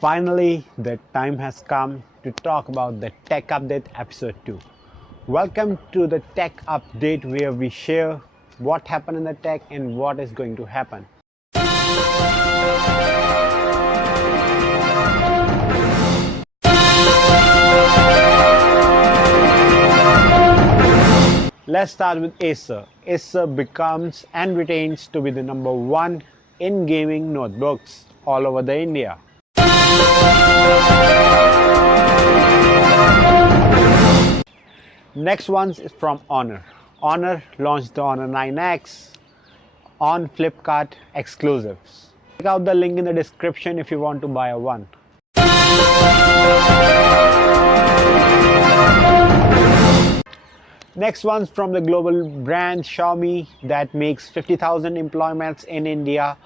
Finally, the time has come to talk about the Tech Update episode 2. Welcome to the Tech Update, where we share what happened in the tech and what is going to happen. Let's start with Acer. Acer becomes and retains to be the #1 in gaming notebooks all over the India. Next one is from Honor. Honor launched the Honor 9X on Flipkart exclusives. Check out the link in the description if you want to buy one. Next one's from the global brand Xiaomi that makes 50,000 employments in India.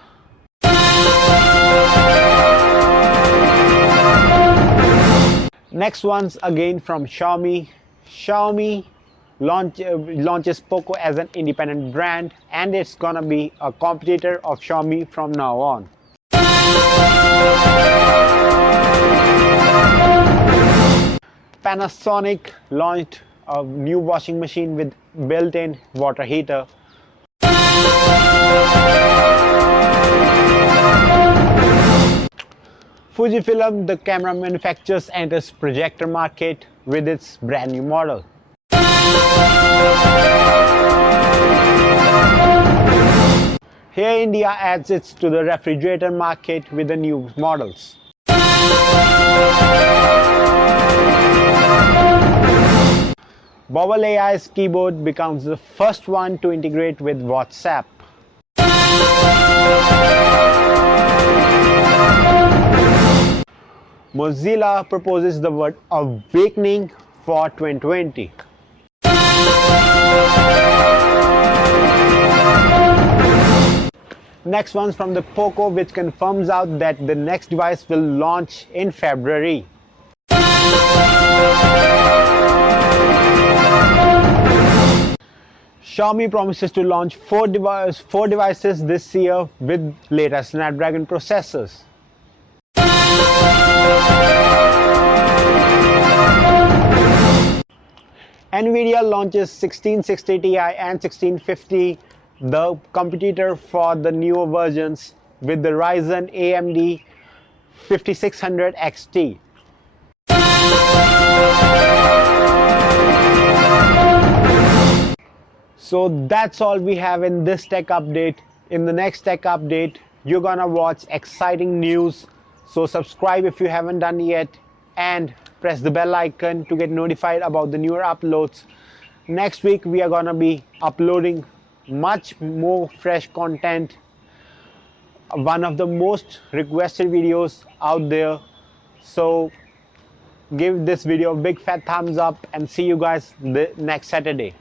Next one's again from Xiaomi. Xiaomi launches POCO as an independent brand, and it's gonna be a competitor of Xiaomi from now on. Panasonic launched a new washing machine with built-in water heater. Fujifilm, the camera manufacturers, enters projector market with its brand new model. Here India adds its to the refrigerator market with the new models. Bobble AI's keyboard becomes the first one to integrate with WhatsApp. Mozilla proposes the word awakening for 2020. Next one's from the POCO, which confirms out that the next device will launch in February. Xiaomi promises to launch four devices this year with latest Snapdragon processors. Nvidia launches 1660 Ti and 1650, the competitor for the newer versions, with the Ryzen AMD 5600 XT. So that's all we have in this tech update. In the next tech update, you're gonna watch exciting news. So subscribe if you haven't done yet, and press the bell icon to get notified about the newer uploads. Next week we are gonna be uploading much more fresh content, one of the most requested videos out there. So give this video a big fat thumbs up and see you guys the next Saturday.